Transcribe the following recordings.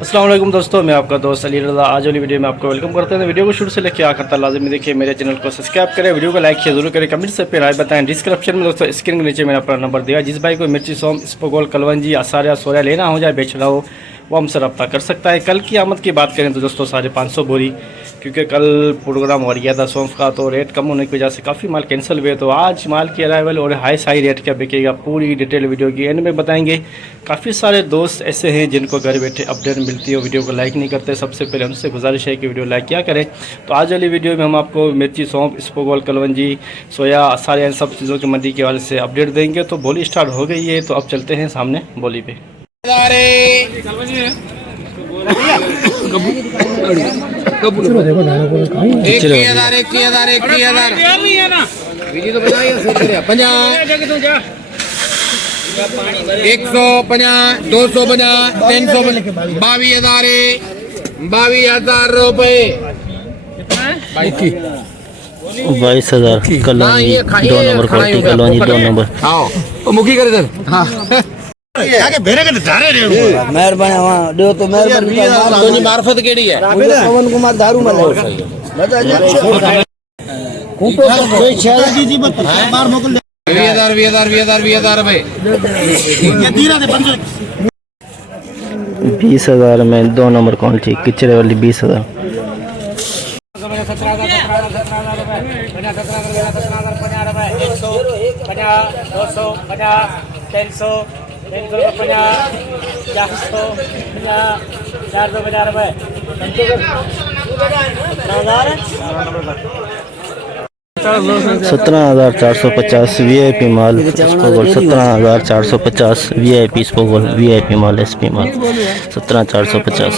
अस्सलाम वालेकुम दोस्तों, मैं आपका दोस्त अली रज़ा। आज वाली वीडियो में आपको वेलकम करते हैं। वीडियो को शुरू से लेकर आखिर तक लाज़मी देखिए। मेरे चैनल को सब्सक्राइब करें, वीडियो को लाइक किया जरूर करें, कमेंट से फिर राय बताएं। डिस्क्रिप्शन में दोस्तों स्क्रीन के नीचे मैंने अपना नंबर दिया। जिस भाई को मिर्ची, सोम, स्पोगोल, कलवंजी, असारिया, सोया लेना हो जाए, बेचना हो, वो हमसे रब्ता कर सकता है। कल की आमद की बात करें तो दोस्तों 550 बोरी, क्योंकि कल प्रोग्राम हो गया था सौंफ का, तो रेट कम होने की वजह से काफ़ी माल कैंसिल हुए। तो आज माल की अराइवल और हाई रेट क्या बिकेगा, पूरी डिटेल वीडियो की एंड में बताएंगे। काफ़ी सारे दोस्त ऐसे हैं जिनको घर बैठे अपडेट मिलती है, वीडियो को लाइक नहीं करते। सबसे पहले हमसे गुजारिश है कि वीडियो लाइक किया करें। तो आज वाली वीडियो में हम आपको मिर्ची, सौंफ, स्पोगोल, कलवंजी, सोया, असारिया, इन सब चीज़ों की मंडी के हवाले से अपडेट देंगे। तो बोली स्टार्ट हो गई है, तो अब चलते हैं सामने बोली पे। एक 150, 250, 350, 22,000 रुपए। 22,000 कलौंजी 2 नंबर क्वालिटी, कलौंजी 2 नंबर। हाँ तो मुखी करे सर। हाँ आगे भेरे के धारे रे मेहरबानी वहां दो तो मेहरबानी तो मार्फत केड़ी है पवन कुमार दारू में बता दे कूटो कोई छेड़ा दी बार मोकल 20,000 रुपए। 20,000 में 2 नंबर क्वालिटी किचड़े वाली 20,000। 17,450 VIP माल स्पोगोल, 17,450 VIP स्पोगोल, VIP माल SP माल 17,450।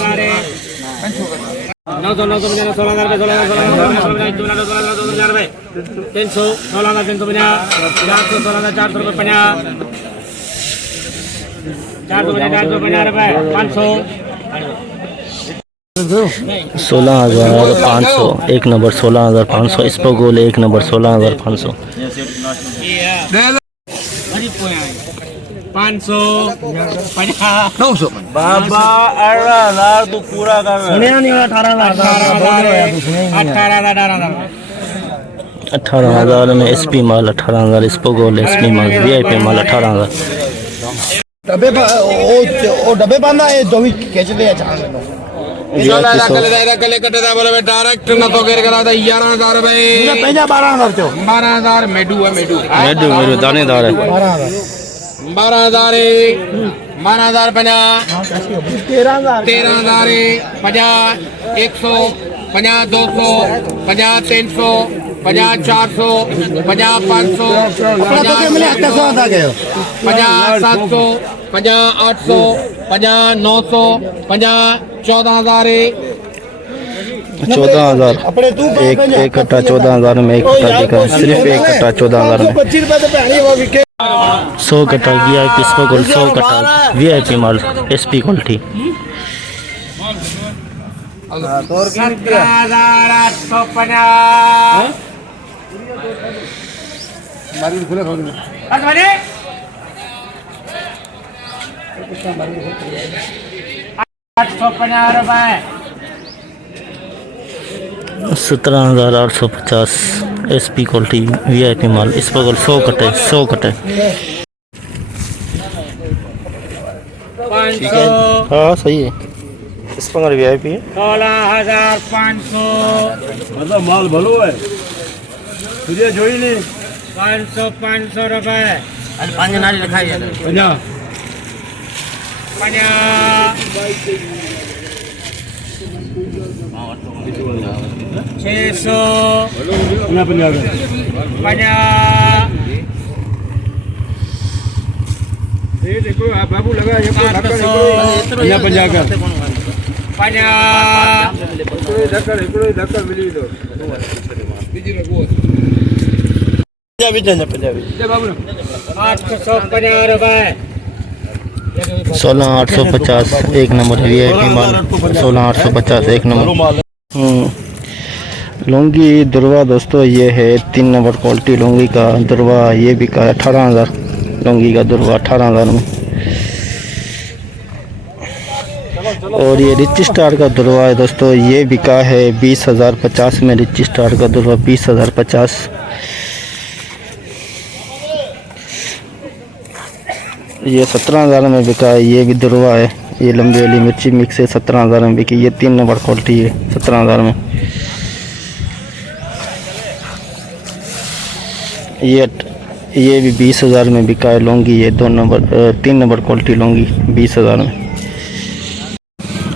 16,500 एक नंबर, 16,500 स्पोगोल एक नंबर, 16,500। 900 बाबा 18,000 तू पूरा कर सुनिया नहीं 18,000 में SP माल, 18,000 स्पोगोल SP माल, VIP माल 18,000। डब्बे ओ डब्बे बांधा है जो भी खींचते हैं चांद कले कटे दा बोले डायरेक्ट न तो केर करा था 11,000 रुपए। पूरा पहला 12,000 चो 12,000 मेडू है मेडू मेरे दानेदार है। 12,000 12,000 12,000 50 13,000 50 100 50 200 50 300 50 400 50 500 50 700 50 800 50 900 50 14,000 14,000 एक कट्टा 14,000 में एक कट्टा बिका है, सिर्फ एक कट्टा 14,000 में। 100 कट्टा VIP स्पोगोल, 100 कट्टा VIP माल SP quality. 17,850 SP quality VIP माल स्पोगोल, 100 कट्टे 100 कट्टे। 500 हाँ सही है, स्पोगोल VIP है। 16,500 मतलब माल भलो है तुझे जोई नहीं 500 रुपए। पांच नारी लिखाई है 50 600 50 ये देखो आप बाबू लगा ये को ढक्कन 50 का 50 मिली तो बीजी में को 850 रुपए। 16,850 एक नंबर VIP माल, 16,850 एक नंबर। लुंगी दुरवा दोस्तों ये है 3 नंबर क्वालिटी लुंगी का दुरवा, ये बिका 18,000 लुंगी का दुरवा 18,000 में। और ये रिच स्टार का दुर्वा है दोस्तों, ये बिका है 20,050 में। रिच स्टार का दुर्वा 20,050। ये 17,000 में बिका है। ये भी दुर्वा है, ये लंबी वाली मिर्ची मिक्स है, 17,000 में बिकी। ये 3 नंबर क्वालिटी है 17,000 में। ये भी 20,000 में बिका है लौंगी। ये 3 नंबर क्वालिटी लौंगी 20,000 में।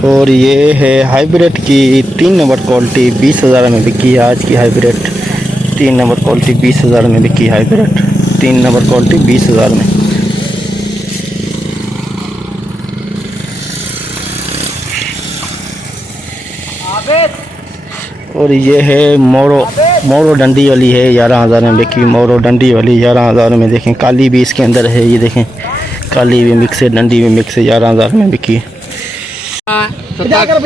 और ये है हाइब्रिड की 3 नंबर क्वालिटी 20,000 में बिकी है। आज की हाइब्रिड 3 नंबर क्वालिटी 20,000 में बिकी। हाइब्रिड 3 नंबर क्वालिटी 20,000 में। और ये है मोरो डंडी वाली है, 11,000 में बिकी। मोरो डंडी वाली 11,000 में। देखें काली भी इसके अंदर है, ये देखें काली भी मिक्स है, डंडी भी मिक्स है, 11,000 में बिकी। बजा कर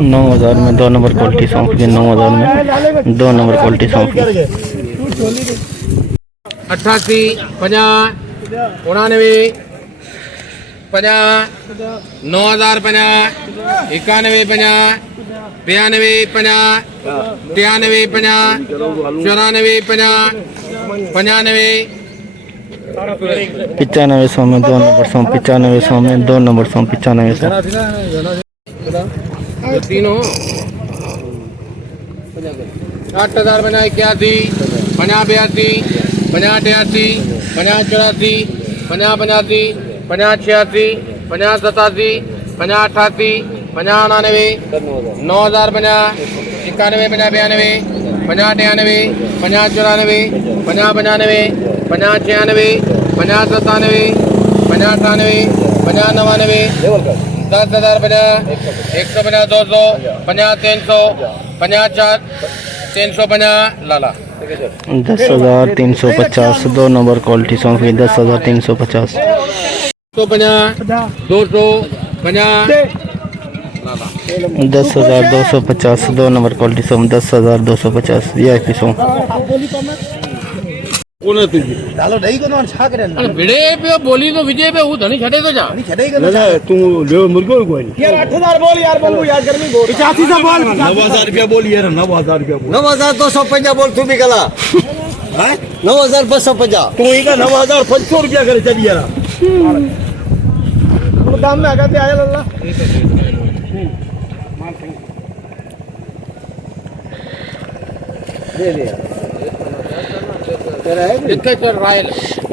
9,000 में 2 नंबर क्वालिटी सौंफ की। 9,000 में 2 नंबर क्वालिटी सौंफ की। 88 50 99 50 9,000 50 91 50 92 50 93 50 94 50 95 9500 में 2 नंबर सौंफ। 9500 में 2 नंबर सौंफ। 9500 तीनों 8,000 50 81 50 82 50 88 50 84 50 85 50 86 50 87 50 88 50 99 9,000 50 91 50 92 50 93 50 94 50 95 50 96 50 97 50 98 50 99 10,000 50 150 200 50 300 50 350 लाला 10,350 2 नंबर क्वालिटी सौंफ की। 10,350 250 250 10,250 2 नंबर क्वालिटी सौंफ। 10,250 VIP सौंफ। ચાલો દઈ કોનો છાક રે भिड़े पे बोली तो विजय पे हूँ धनी छठे तो जा છડઈ ગયો ना तू ले मुर्गो कोई नहीं यार 8,000 बोल यार बंगू यार गर्मी बोल 85 से बोल 9,000 रुपया बोल यार 9,000 रुपया बोल 9,250 बोल तू भी गला हैं 9,250 तू ही का 9,500 रुपया करे चली यार दाम में आगा ते आया लल्ला दे दे तेरा है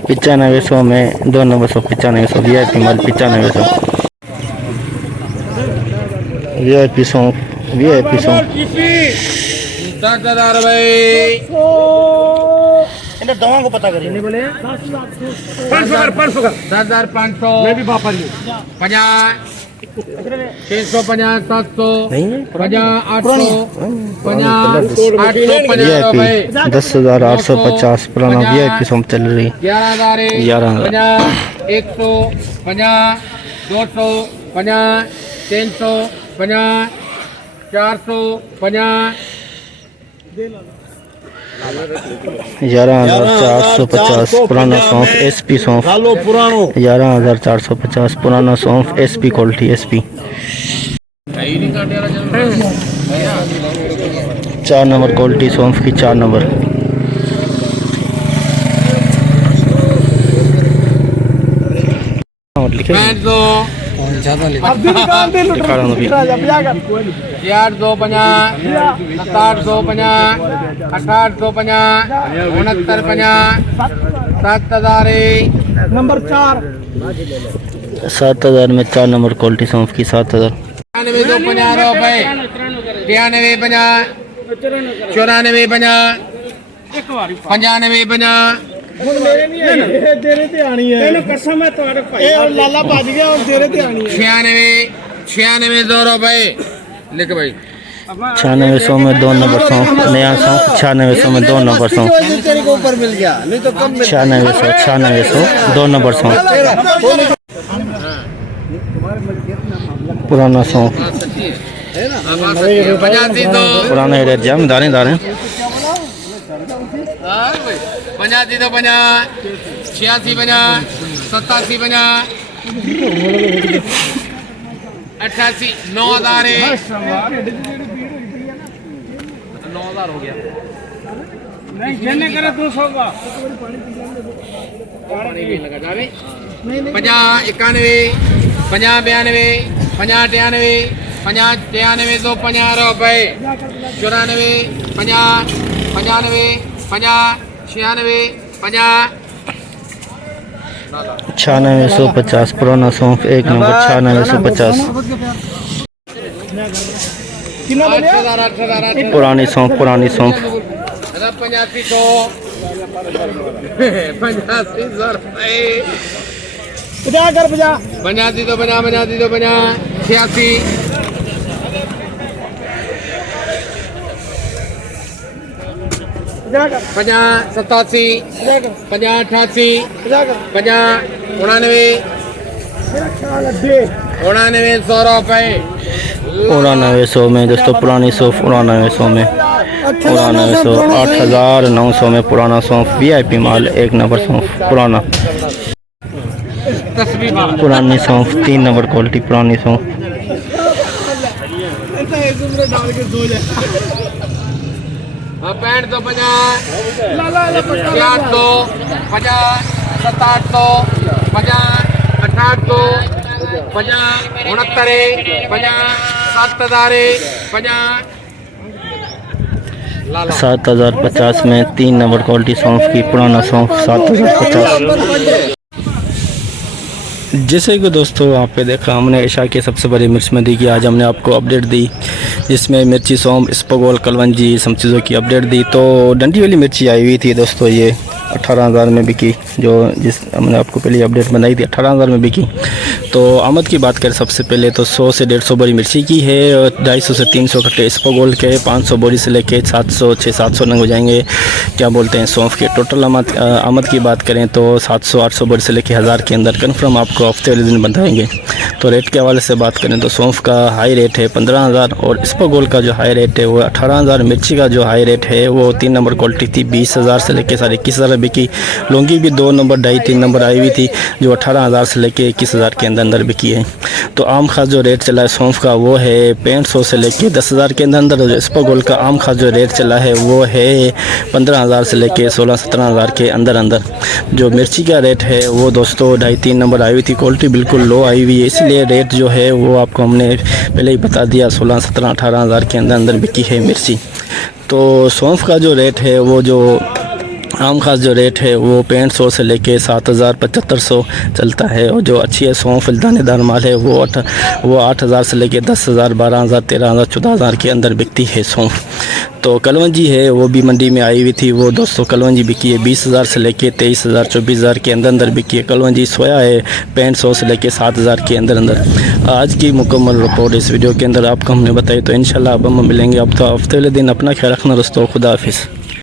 9500 में 2 नंबर सौंफ। 9500 VIP माल। 9500 VIP सौंफ। VIP सौंफ 10,000 भाई इन्हें दवा को पता करिए नहीं बोले 500 कर 10,500 मैं भी वापस नहीं 50 650 700 50 800 50 850 भाई VIP 10,850 पुराना VIP सौंफ चल रही। 11,000 100 50 200 50 300 50 400 50 11,450 पुराना सौंफ SP सौंफ। सालो पुरानो 11,450 पुराना सौंफ SP quality SP। 4 number quality सौंफ की। 4 नंबर लिखे अब दिन काम दे लुट दिखा रहा हूँ अभी। राजा बजा कर 850 7,850 8,850 6950 7,000 नंबर 4 7,000 में 4 नंबर क्वालिटी सौंफ की। 7,000 93 रुपए 93 50 94 50 95 50 ਹੁਣ ਮੇਰੇ ਨਹੀਂ ਆਈ ਤੇਰੇ ਤੇ ਆਣੀ ਹੈ ਇਹਨੂੰ ਕਸਮ ਹੈ ਤੁਹਾਡੇ ਭਾਈ ਇਹ ਹੁਣ ਲਾਲਾ ਭੱਜ ਗਿਆ ਹੁਣ ਤੇਰੇ ਤੇ ਆਣੀ ਹੈ 96 रुपए लिख भाई 9600 में 2 नंबर सौंफ। नया सौंफ 9600 में 2 नंबर सौंफ। तेरे को ऊपर मिल गया नहीं तो कम 9600 2 नंबर सौंफ। पुराना सौंफ 85 तो पुराना एरिया जाम दाने दाने 50 तो 50 86 50 87 50 88 9000 9000 हो गया नहीं जने करे 200 का 50 91 50 92 50 93 50 93 तो 50 रुपए 94 50 95 50 96 50 9650 पुराना सौंफ 1 नंबर 9650 पुरानी सौंफ 8500 8500 रुपए 50 कर 50 85 तो 50 85 तो 50 86 50 87 50 88 50 99 100 रुपए 9900 में दोस्तों पुरानी सौंफ 9900 में 9900 8900 में पुराना सौंफ VIP माल 1 नंबर सौंफ पुराना पुरानी सौंफ 3 नंबर क्वालिटी पुरानी सौंफ पैंट तो 50 6800 50 8700 50 8800 50 69 50 7000 7050 में 3 नंबर क्वालिटी सौंफ की पुराना सौंफ 7050 जैसे कि दोस्तों आप पे देखा हमने एशिया के सबसे बड़ी मिर्च मंडी की आज हमने आपको अपडेट दी जिसमें मिर्ची सौंफ स्पोगोल कलवंजी सब चीज़ों की अपडेट दी। तो डंडी वाली मिर्ची आई हुई थी दोस्तों, ये 18,000 में बिकी, जो जिस हमने आपको पहले अपडेट बनाई थी 18,000 में बिकी। तो आमद की बात करें सबसे पहले तो 100 से 150 बोरी मिर्ची की है और 250 से 300 कट्टे स्पोगोल के 500 बोरी से लेके 700 नंग हो जाएंगे क्या बोलते हैं सौंफ के। टोटल आमद की बात करें तो 700-800 बोरी से लेके 1000 के अंदर कन्फर्म आपको हफ्ते वाले दिन बताएंगे। तो रेट के हवाले से बात करें तो सौंफ का हाई रेट है 15,000 और स्पोगोल का जो हाई रेट है वो 18,000। मिर्ची का जो हाई रेट है वो 3 नंबर क्वालिटी थी 20,000 से लेके 21,000 बिकी। लौंगी भी 2 नंबर 2.5-3 नंबर आई हुई थी जो 18,000 से लेके 21,000 के अंदर बिकी है। तो आम खास जो रेट चला है सौंफ का वो है 6500 से लेके 10,000 के अंदर। जो स्पोगोल का आम खास जो रेट चला है वो है 15,000 से लेके 16-17,000 के अंदर। जो मिर्ची का रेट है वो दोस्तों 2.5-3 नंबर आई हुई थी, क्वालिटी बिल्कुल लो आई हुई है, इसलिए रेट जो है वो आपको हमने पहले ही बता दिया 16-17-18,000 के अंदर बिकी है मिर्ची। तो सौंफ का जो रेट है वो जो आम खास जो रेट है वो 6500 से लेके 7,000-7,500 चलता है। और जो अच्छी है सौंफ दानेदार माल है वो 8,000 से लेके 10,000, 12,000, 13,000, 14,000 के अंदर बिकती है सौंफ। तो कलवंजी है वो भी मंडी में आई हुई थी, वो दोस्तों कलवंजी बिकी है 20,000 से लेके 23,000, 24,000 के अंदर बिकी है कलवंजी। सोया है 6500 से लेके 7,000 के अंदर। आज की मुकम्मल रिपोर्ट इस वीडियो के अंदर आपको हमने बताई। तो इंशाल्लाह अब हम मिलेंगे अब तो हफ्ते वाले दिन। अपना ख्याल रखना दोस्तों, खुदा हाफिज़।